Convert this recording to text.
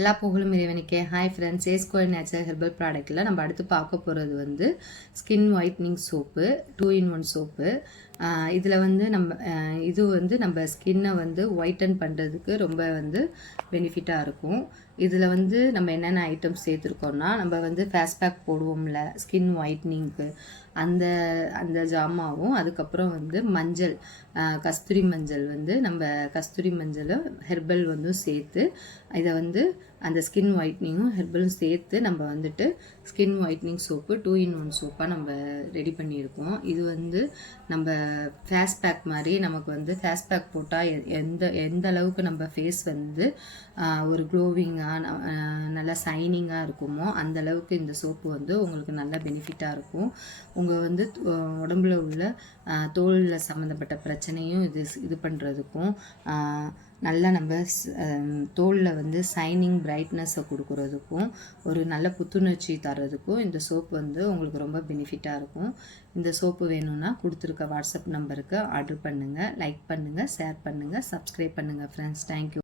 எல்லா புகழும் இறைவனுக்கே. ஹாய் ஃப்ரெண்ட்ஸ், ஏ ஸ்கொயர் நேச்சுரல் ஹெர்பல் ப்ராடக்ட்டில் நம்ம அடுத்து பார்க்க போகிறது வந்து skin whitening soap, 2-in-1 soap. இதில் வந்து இது வந்து நம்ம ஸ்கின்னை வந்து ஒயிட்டன் பண்ணுறதுக்கு ரொம்ப வந்து பெனிஃபிட்டாக இருக்கும். இதில் வந்து நம்ம என்னென்ன ஐட்டம்ஸ் சேர்த்துருக்கோம்னா, நம்ம வந்து ஃபேஸ் பேக் போடுவோம்ல ஸ்கின் ஒயிட்னிங்க்கு, அந்த அந்த ஜாமாவும், அதுக்கப்புறம் வந்து மஞ்சள், கஸ்தூரி மஞ்சள் வந்து நம்ம கஸ்தூரி மஞ்சளும் ஹெர்பல் வந்து சேர்த்து இதை வந்து அந்த ஸ்கின் ஒயிட்னிங்கும் ஹெர்பலும் சேர்த்து நம்ம வந்துட்டு ஸ்கின் ஒயிட்னிங் சோப்பு 2-in-1 சோப்பாக நம்ம ரெடி பண்ணியிருக்கோம். இது வந்து நம்ம ஃபேஸ் பேக் மாதிரி நமக்கு வந்து ஃபேஸ் பேக் போட்டால் எந்த அளவுக்கு நம்ம ஃபேஸ் வந்து ஒரு க்ளோவிங்காக நல்லா சைனிங்காக இருக்குமோ அந்த அளவுக்கு இந்த சோப்பு வந்து உங்களுக்கு நல்ல பெனிஃபிட்டாக இருக்கும். உங்கள் வந்து உடம்புல உள்ள தோலில் சம்மந்தப்பட்ட பிரச்சனையும் இது பண்ணுறதுக்கும், நல்லா நம்ம தோலில் வந்து சைனிங் பிரைட்னஸை கொடுக்குறதுக்கும், ஒரு நல்ல புத்துணர்ச்சி தர்றதுக்கும் இந்த சோப்பு வந்து உங்களுக்கு ரொம்ப பெனிஃபிட்டாக இருக்கும். இந்த சோப்பு வேணும்னா கொடுத்துருக்க வாட்ஸ்அப் நம்பருக்கு ஆர்டர் பண்ணுங்கள். லைக் பண்ணுங்கள், ஷேர் பண்ணுங்கள், சப்ஸ்கிரைப் பண்ணுங்கள் ஃப்ரெண்ட்ஸ். தேங்க்யூ.